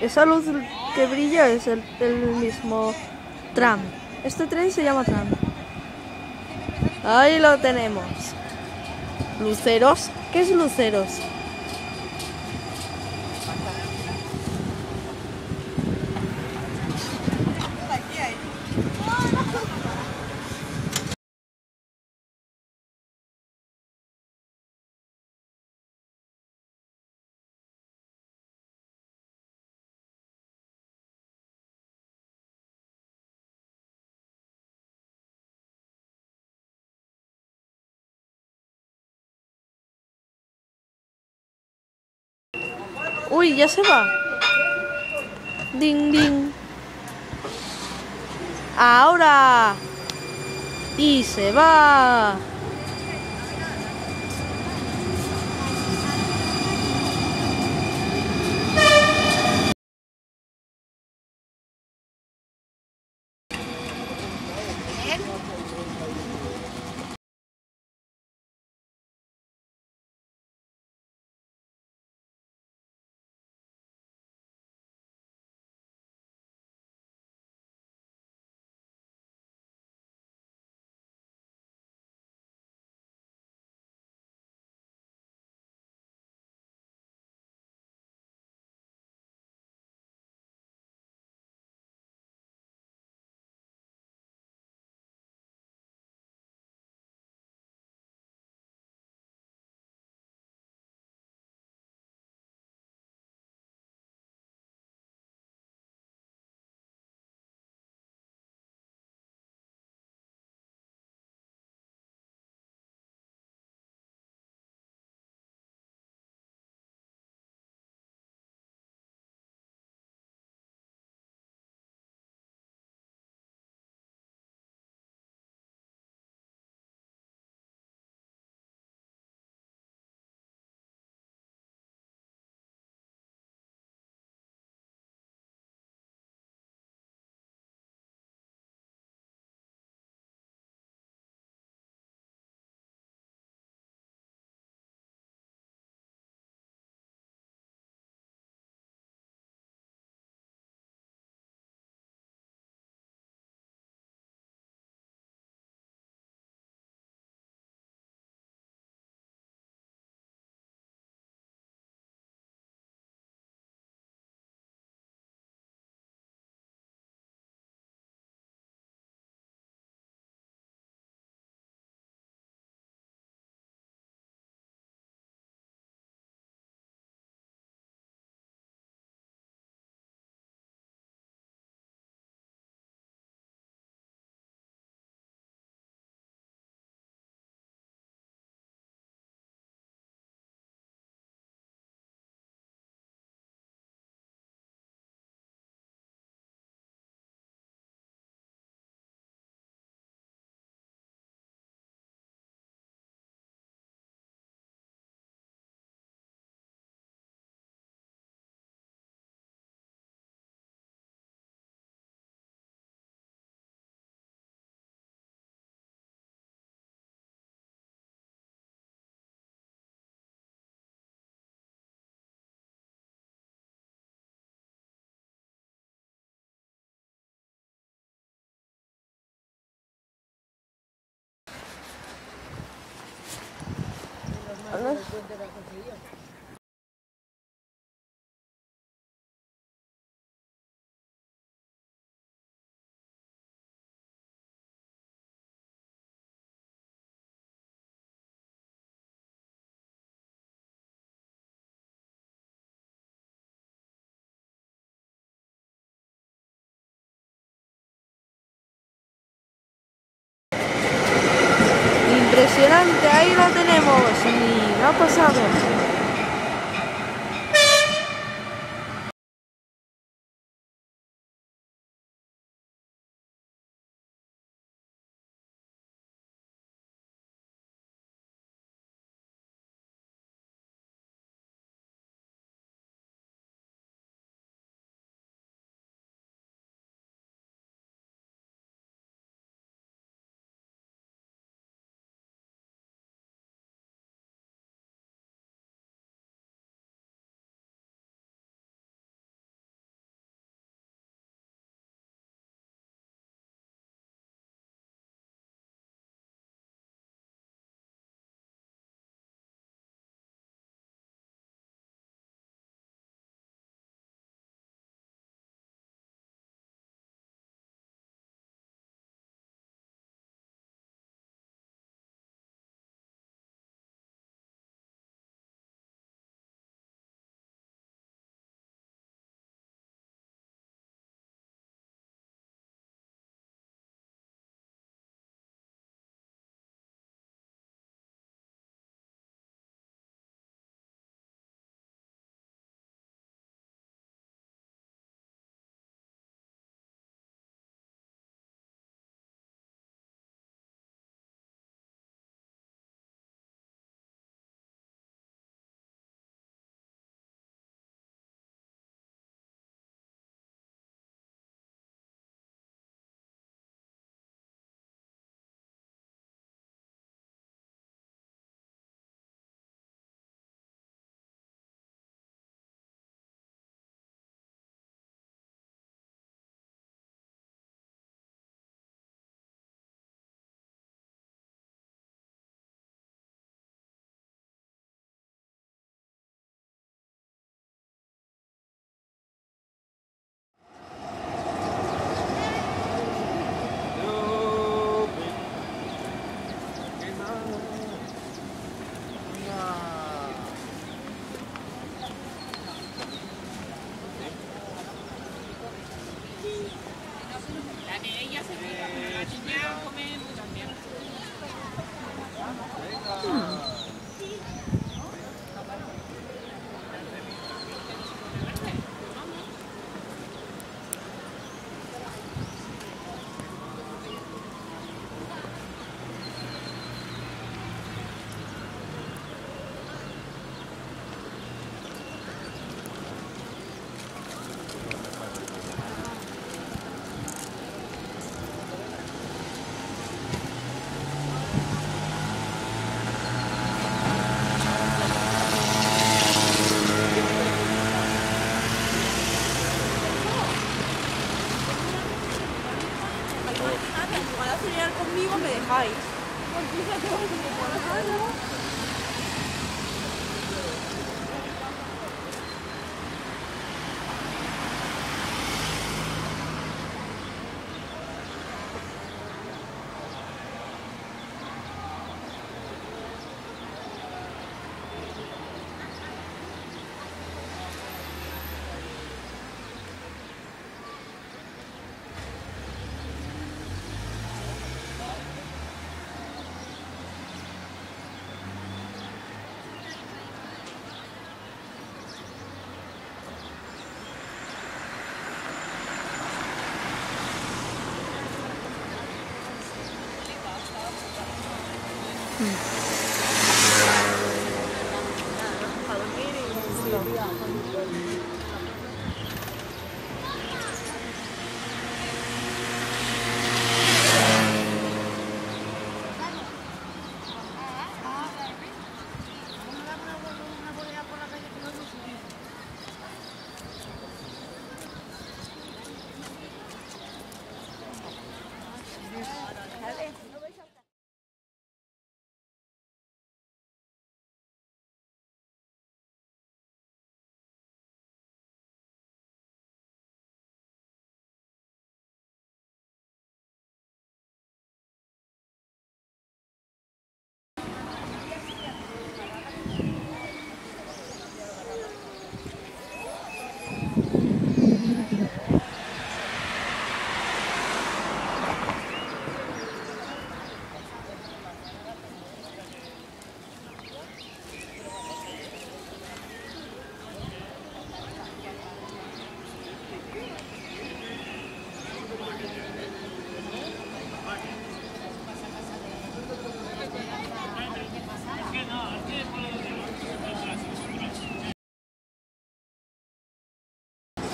Esa luz que brilla es el mismo tram. Este tren se llama tram. Ahí lo tenemos. ¿Luceros? ¿Qué es luceros? Uy, ya se va. Ding, ding. Ahora. Y se va. Impresionante, ahí lo tenemos. Y ha pasado. alejáis.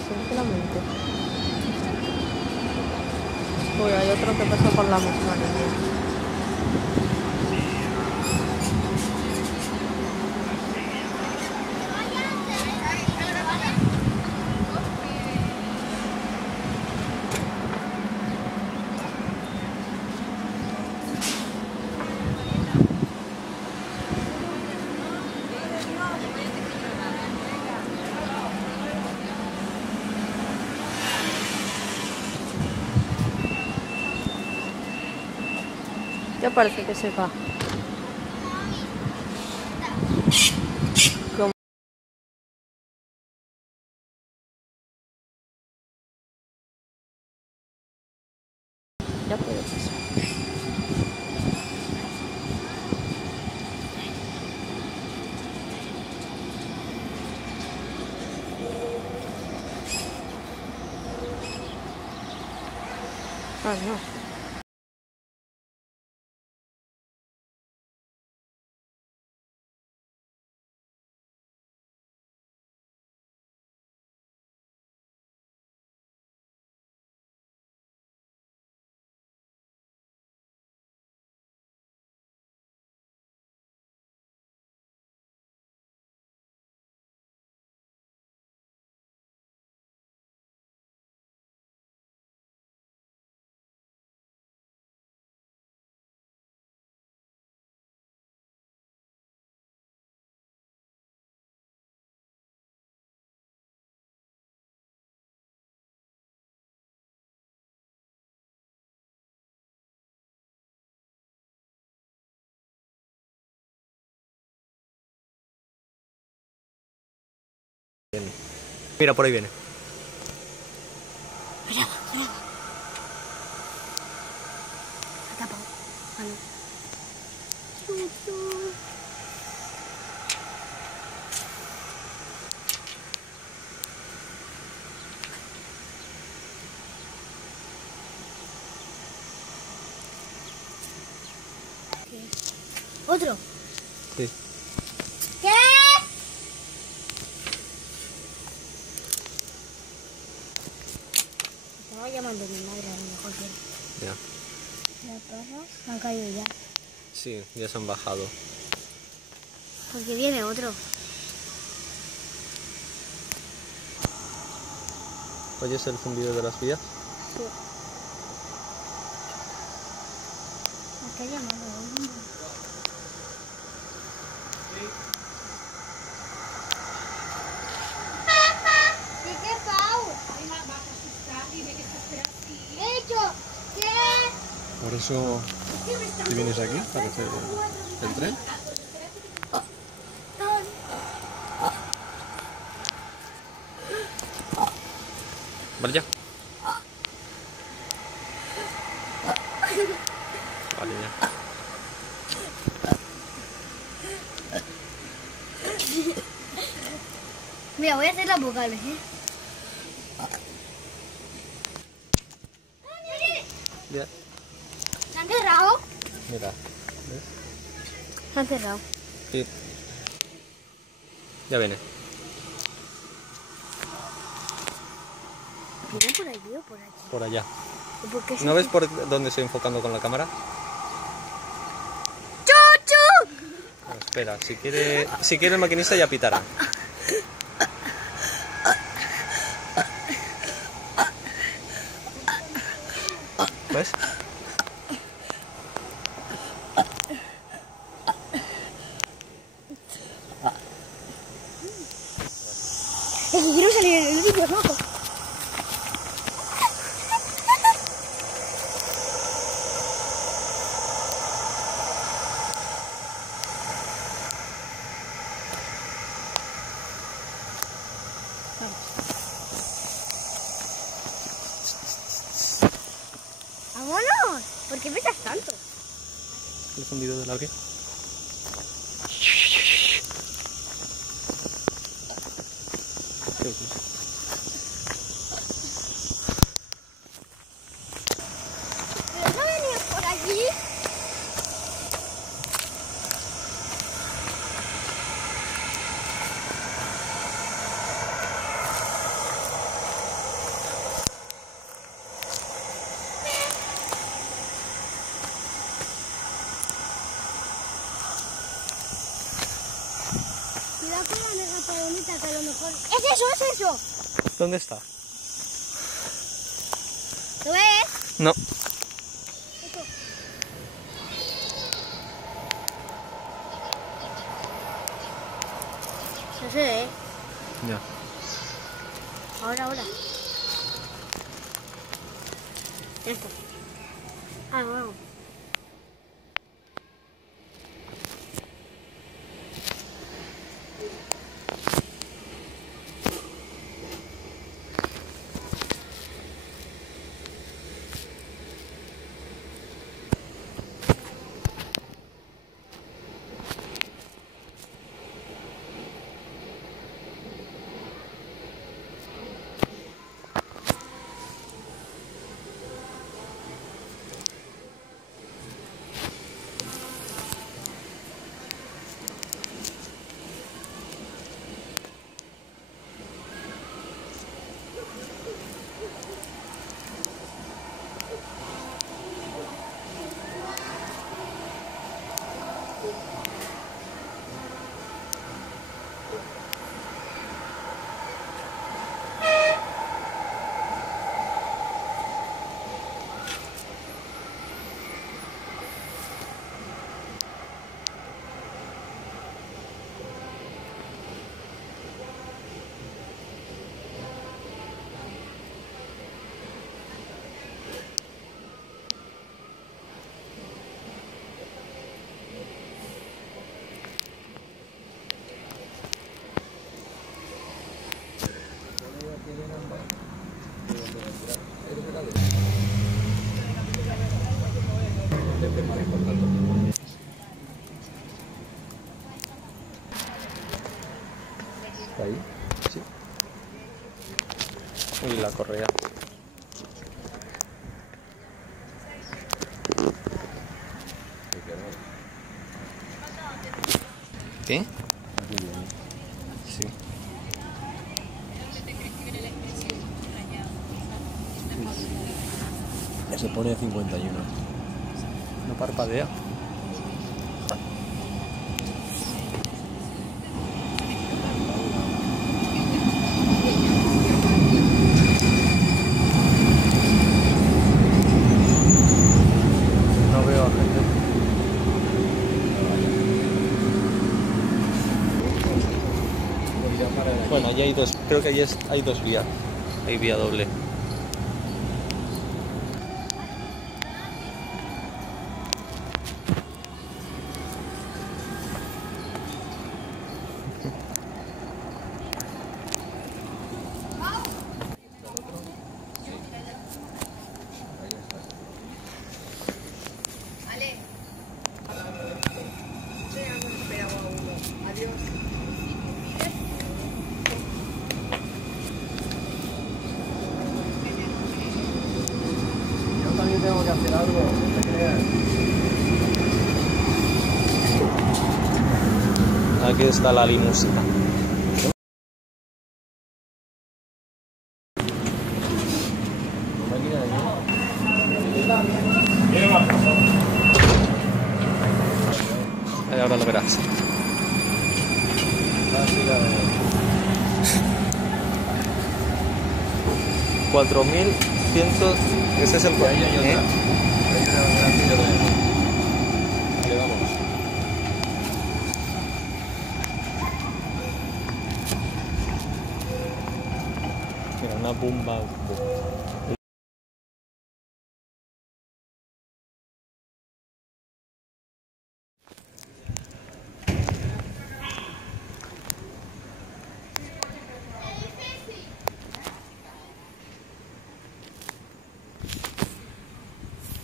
Sinceramente. Uy, hay otro que pasó por la misma línea. Ya parece que se va. Como ya puede pasar. Ah, no. Mira, por ahí viene. Mira, mira. Ha tapado. Ah, no. ¿Otro? Sí. ¿Qué? Estaba llamando a mi madre, a lo mejor que... Ya. ¿Los perros se han caído ya? Sí, ya se han bajado. Porque viene otro. ¿Oyes el zumbido de las vías? Sí. está llamando. ¿Qué, Pau? ¿Qué he hecho? ¿Qué? Por eso te vienes aquí para hacer el tren. Vale, ya. Vale, ya. Mira, voy a hacer las vocales, ¿eh? Ya. ¿Se han cerrado? Mira. Se han cerrado. Sí. Ya viene. ¿Vienen por allí o por allí? Por allá. ¿Y por qué se ¿No ves por dónde estoy enfocando con la cámara? ¡Chuchu! No, espera, si quiere el maquinista ya pitará. ¿Ves? Es que quiero salir en el vídeo, loco. ¡Vámonos! ¿Por qué pesas tanto? El zumbido del avión. ¿Pero no venías por allí? Cuidado con la negra palomita, que a lo mejor... ¡Es eso, es eso! ¿Dónde está? ¿Lo ves? No. No sé, ¿eh? Ya. Ahora. Esto. Ah, vamos. ¿Está ahí? Sí. Y la correa. ¿Qué? Sí. Se pone 51. No parpadea. No veo a gente. Bueno, allí hay dos, creo que allí hay dos vías. Hay vía doble. Yo también tengo que hacer algo, no te creas. Aquí está la limusina. Ahí ahora lo verás. 4100. Ese es el Ahí hay otra. Ahí hay una gran fila de... Vale, vamos. Mira, una bomba.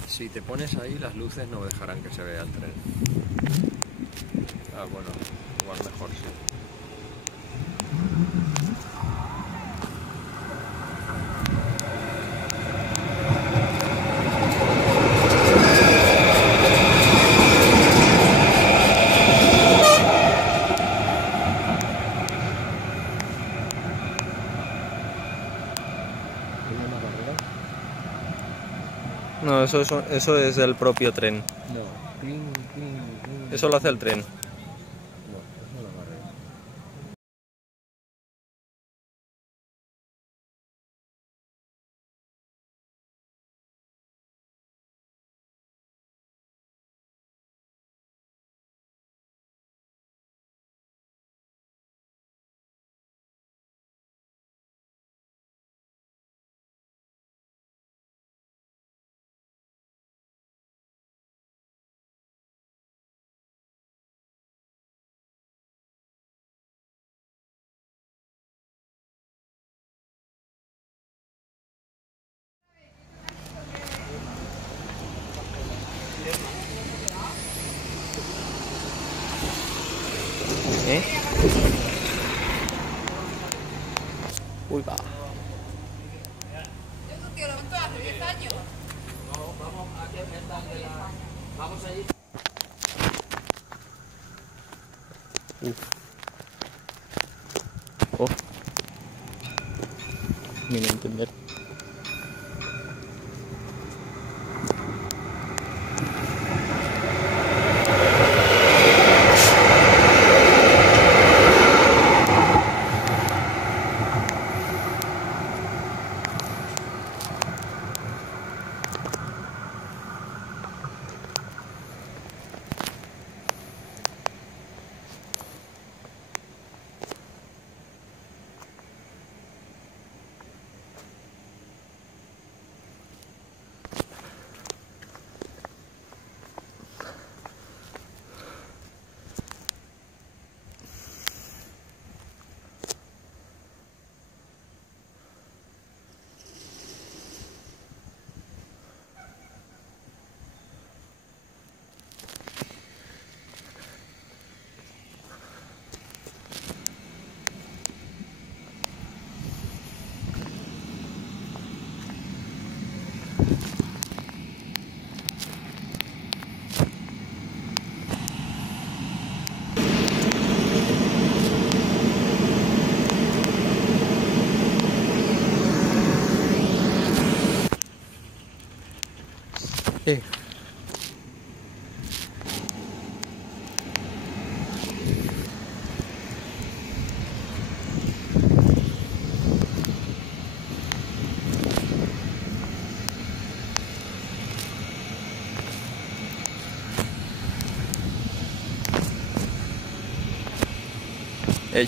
Si te pones ahí, las luces no dejarán que se vea el tren. Ah, bueno, igual mejor sí. No, eso es el propio tren. No. Eso lo hace el tren. No, es una barrera. ¿Eh? Uy, va. Oh. Ni entender. Ey.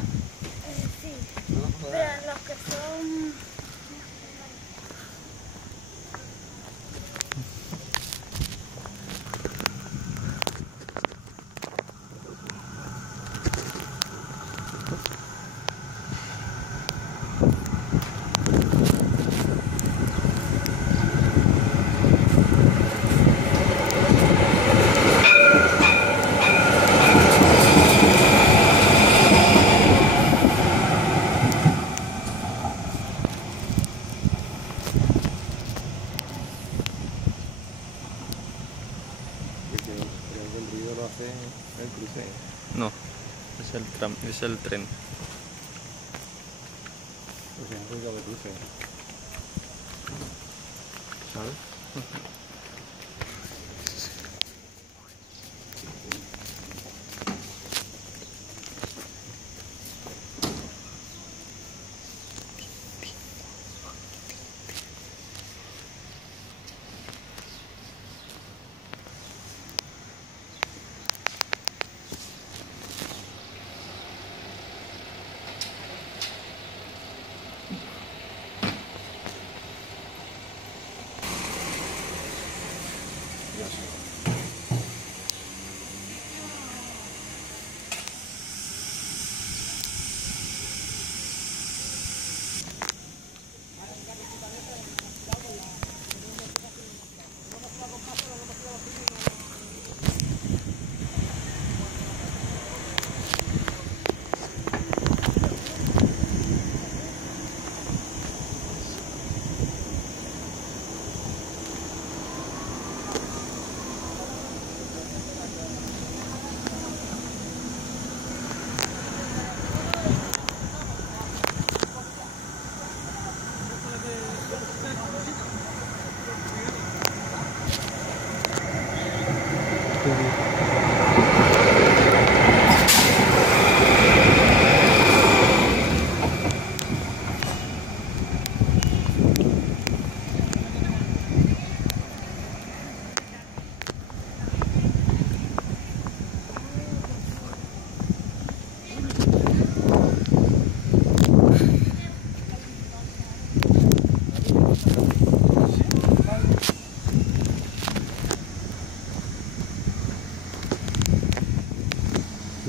Sí. Pero los que son... El ruido lo hace el cruce. No, es el tram, es el tren. O sea, un ruido de cruce. ¿Sabes? Ya sé.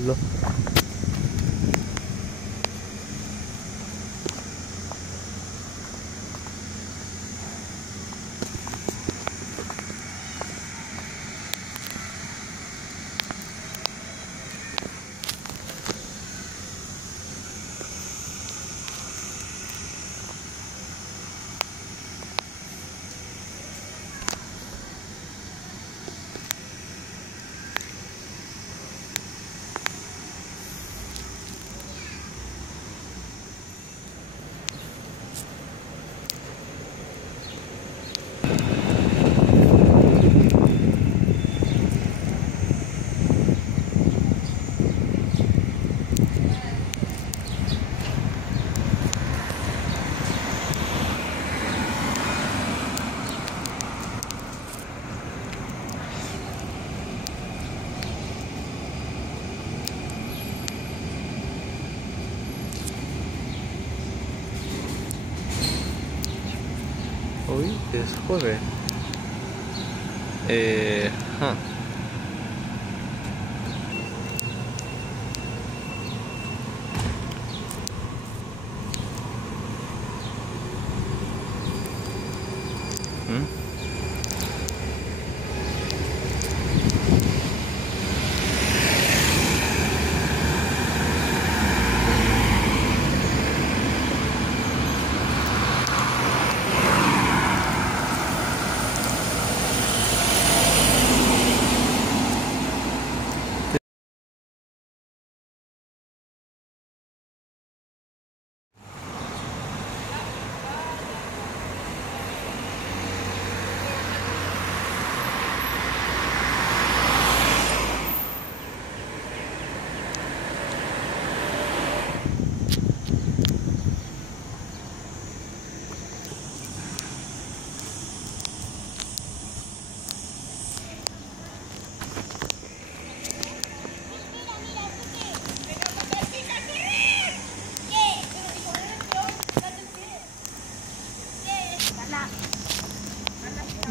Lo. Hoy es jueves. Ja. ¿Mm?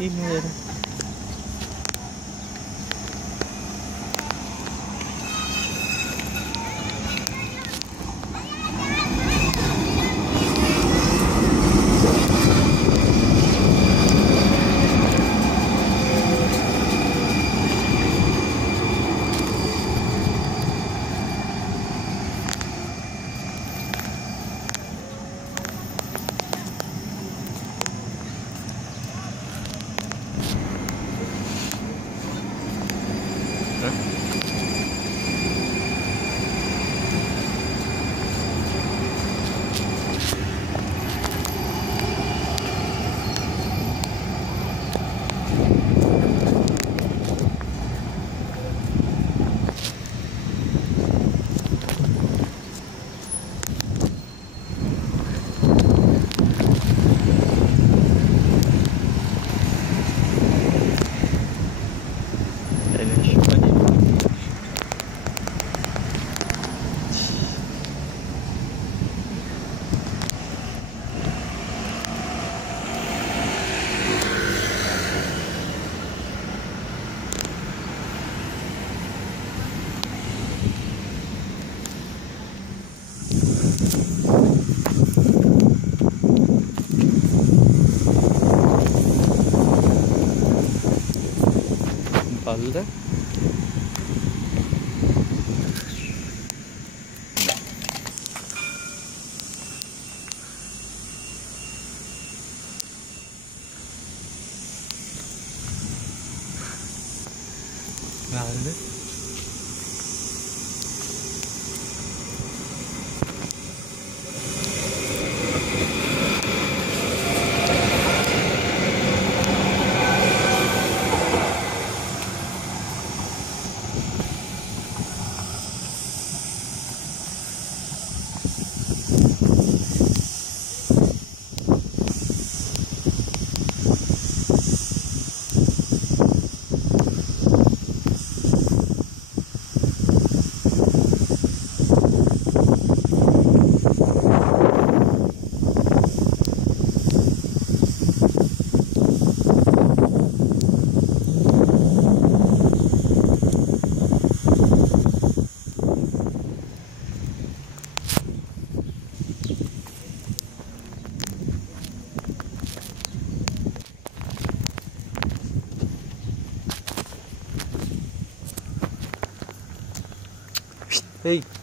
y muere. Balde. Balde. Hey.